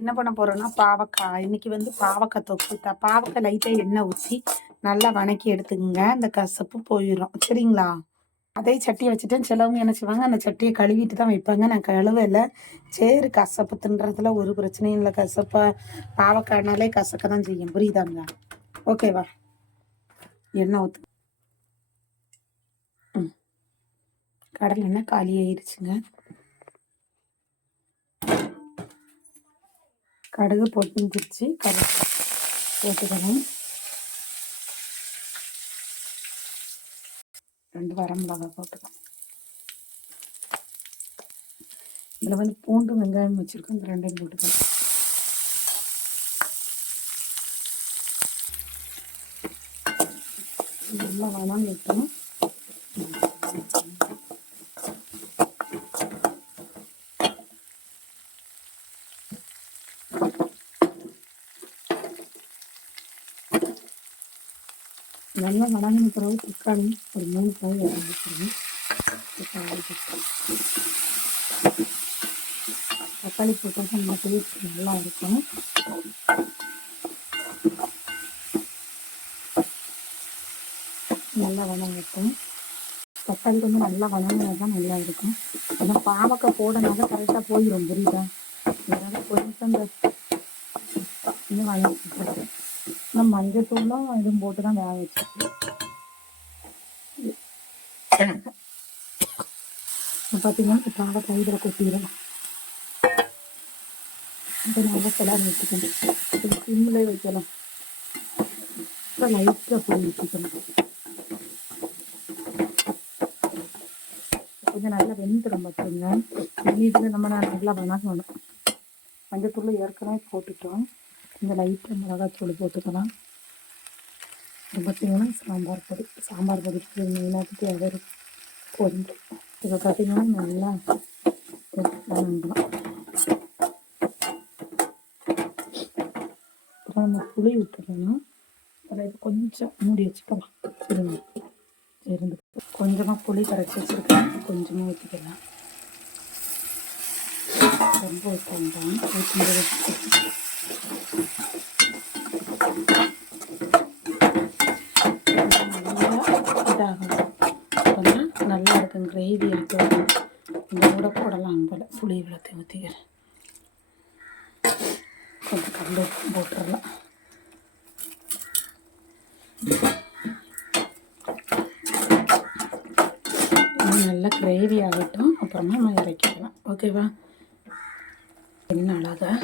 என்ன பண்ண போறோம்னா பாவக்காய் இன்னைக்கு வந்து பாவக்காய் தொக்கு. த பாவக்காய் லைட்டாக எண்ணெய் ஊற்றி நல்லா வணக்கி எடுத்துக்கங்க. அந்த கசப்பு போயிடும் சரிங்களா? அதே சட்டியை வச்சுட்டேன். சிலவங்க என்ன செய்வாங்க அந்த சட்டியை கழுவிட்டு தான் வைப்பாங்க. நான் கழுவலை. சரி கசப்பு தின்றதுல ஒரு பிரச்சனையும் இல்லை. கசப்பா பாவக்காய்னாலே கசக்க தான் செய்யும். புரியுதாங்க? ஓகேவா எண்ணெய் ஊற்று ம். கடல் எண்ணெய் காலி ஆயிருச்சுங்க கடுகு பொட்டிஞ்சிருச்சு கரு போட்டுக்கணும். ரெண்டு வரமிளகா போட்டுக்கணும். இதில் வந்து பூண்டு வெங்காயம் வச்சுருக்கோம். இந்த ரெண்டையும் போட்டுக்கணும். நல்லா வளம் வைக்கணும் நல்லா வணங்கின பிறகு தக்காளி ஒரு மூணு காய் வதங்கிக்கிறேன் தக்காளி தக்காளி போட்டால் நம்ம டேஸ்ட் நல்லா இருக்கும் நல்லா வதங்கட்டும் தக்காளி கொஞ்சம் நல்லா வணங்கினா தான் நல்லா இருக்கும் ஏன்னா பாவக்காய் போடனால கரெக்டாக போயிடும் புரியுதா அதனால் கொஞ்சம் இந்த இன்னும் வணங்கிட்டு நான் மஞ்சத்தூளும் இதுவும் போட்டு தான் வேக வச்சிருக்கேன். பார்த்தீங்கன்னா இப்போ பாவக்காய் இதில் கொட்டிடலாம் இப்போ நல்லா கிளறி வச்சுக்கணும் இது சிம்மில் வைக்கலாம் இப்போ லைட்டாக போய் வச்சுக்கணும் கொஞ்சம் நல்லா வெந்துடும் பார்த்துருங்க இதில் நம்ம நல்லா வணங்கணும். மஞ்சத்தூள் ஏற்கனவே போட்டுட்டோம். இந்த லைட்டாக மிளகாத்தூள் போட்டுக்கலாம். இது பார்த்திங்கன்னா சாம்பார் பொடி. சாம்பார் பொடிக்கு மெயினாக தேவை கொஞ்சம் இப்போ பார்த்திங்கன்னா நல்லா வணங்கலாம் அப்புறம் நம்ம புளி விட்டுறணும் அதில் கொஞ்சம் மூடி வச்சுக்கலாம். சரிங்க இருந்து கொஞ்சமாக புளி கரைச்சி வச்சுருக்கேன். கொஞ்சமாக ஊற்றிக்கலாம் ரொம்ப ஊற்ற வேண்டாம் ஊற்றும்போது நல்லா இருக்கும். கிரேவி இருக்கும் இந்த கூட போடலாம் போல். புளி இவ்வளோத்தையும் ஊற்றிக்கிறேன் கொஞ்சம் கல் போட்டுடலாம் நல்லா கிரேவி ஆகட்டும். அப்புறமா நம்ம இறக்கிடலாம் ஓகேவா என்ன அழகாக